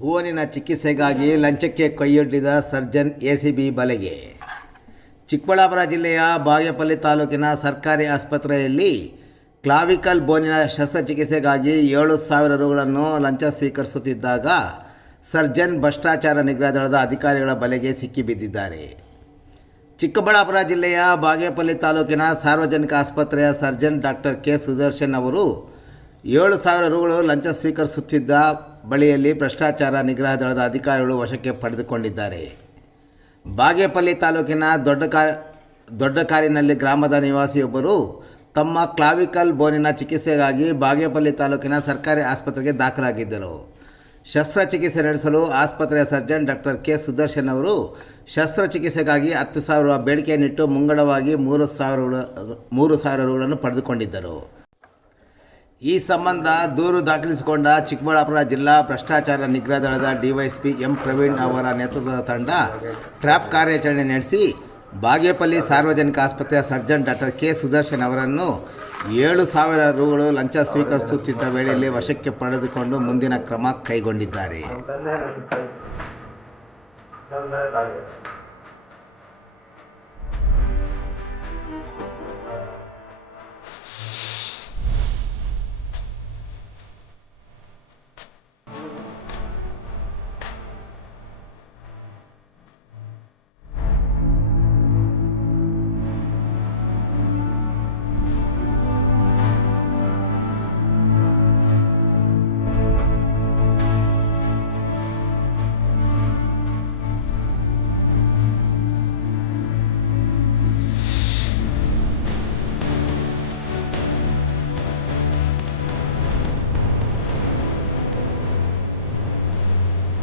ಭುವನಿನ ಚಿಕಿತ್ಸೆಗಾಗಿ ಲಂಚಕ್ಕೆ ಕೈಯೊಡ್ಡಿದ surgeon ACB ಬಲೆಗೆ. ಚಿಕ್ಕಬಳ್ಳಾಪುರ ಜಿಲ್ಲೆಯ ಬಾಗೇಪಲ್ಲಿ ತಾಲೂಕಿನ ಸರ್ಕಾರಿ ಆಸ್ಪತ್ರೆಯಲ್ಲಿ ಕ್ಲಾವಿಕಲ್ ಬೋನಿನ ಶಸ್ತ್ರಚಿಕಿತ್ಸೆಗಾಗಿ 7,000 ರುಗಳನ್ನು ಲಂಚ ಸ್ವೀಕರಿಸುತ್ತಿದ್ದಾಗ ಸರ್ಜನ್ ಭ್ರಷ್ಟಾಚಾರ ನಿಗ್ರಹ ದಳದ ಅಧಿಕಾರಿಗಳ ಬಲೆಗೆ ಸಿಕ್ಕಿಬಿದ್ದಿದ್ದಾರೆ. ಚಿಕ್ಕಬಳ್ಳಾಪುರ ಜಿಲ್ಲೆಯ ಬಾಗೇಪಲ್ಲಿ ತಾಲೂಕಿನ ಸಾರ್ವಜನಿಕ ಆಸ್ಪತ್ರೆಯ ಸರ್ಜನ್ ಡಾಕ್ಟರ್ ಕೆ ಸುದರ್ಶನ್ ಅವರು 7,000 ರುಗಳು ಲಂಚ ಸ್ವೀಕರಿಸುತ್ತಿದ್ದ ಬಳಿಯಲ್ಲಿ ಭ್ರಷ್ಟಾಚಾರ ನಿಗ್ರಹ ದಳದ ಅಧಿಕಾರಿಗಳು ವಶಕ್ಕೆ ಪಡೆದುಕೊಂಡಿದ್ದಾರೆ. ಬಾಗೇಪಲ್ಲಿ ತಾಲೂಕಿನ ದೊಡ್ಡ ಕಾರಿನಲ್ಲಿ ಗ್ರಾಮದ ನಿವಾಸಿಯೊಬ್ಬರು ತಮ್ಮ ಕ್ಲಾವಿಕಲ್ ಬೋನಿನ ಚಿಕಿತ್ಸೆಗಾಗಿ ಬಾಗೇಪಲ್ಲಿ ತಾಲೂಕಿನ ಸರ್ಕಾರಿ ಆಸ್ಪತ್ರೆಗೆ ದಾಖಲಾಗಿದ್ದರು. ಶಸ್ತ್ರಚಿಕಿತ್ಸೆ ನಡೆಸಲು ಆಸ್ಪತ್ರೆಯ ಸರ್ಜನ್ ಡಾಕ್ಟರ್ ಕೆ ಸುದರ್ಶನ್ ಅವರು ಶಸ್ತ್ರಚಿಕಿತ್ಸೆಗಾಗಿ 10,000 ರು ಬೇಡಿಕೆಯನ್ನಿಟ್ಟು ಮುಂಗಡವಾಗಿ 3,000 ರುಗಳನ್ನು ಪಡೆದುಕೊಂಡಿದ್ದರು. ಈ ಸಂಬಂಧ ದೂರು ದಾಖಲಿಸಿಕೊಂಡ ಚಿಕ್ಕಬಳ್ಳಾಪುರ ಜಿಲ್ಲಾ ಭ್ರಷ್ಟಾಚಾರ ನಿಗ್ರಹ ದಳದ ಡಿವೈಎಸ್ಪಿ ಎಂ ಪ್ರವೀಣ್ ಅವರ ನೇತೃತ್ವದ ತಂಡ ಟ್ರ್ಯಾಪ್ ಕಾರ್ಯಾಚರಣೆ ನಡೆಸಿ ಬಾಗೇಪಲ್ಲಿ ಸಾರ್ವಜನಿಕ ಆಸ್ಪತ್ರೆಯ ಸರ್ಜನ್ ಡಾಕ್ಟರ್ ಕೆ ಸುದರ್ಶನ್ ಅವರನ್ನು 7,000 ರುಗಳು ಲಂಚ ಸ್ವೀಕರಿಸುತ್ತಿದ್ದ ವೇಳೆಯಲ್ಲಿ ವಶಕ್ಕೆ ಪಡೆದುಕೊಂಡು ಮುಂದಿನ ಕ್ರಮ ಕೈಗೊಂಡಿದ್ದಾರೆ.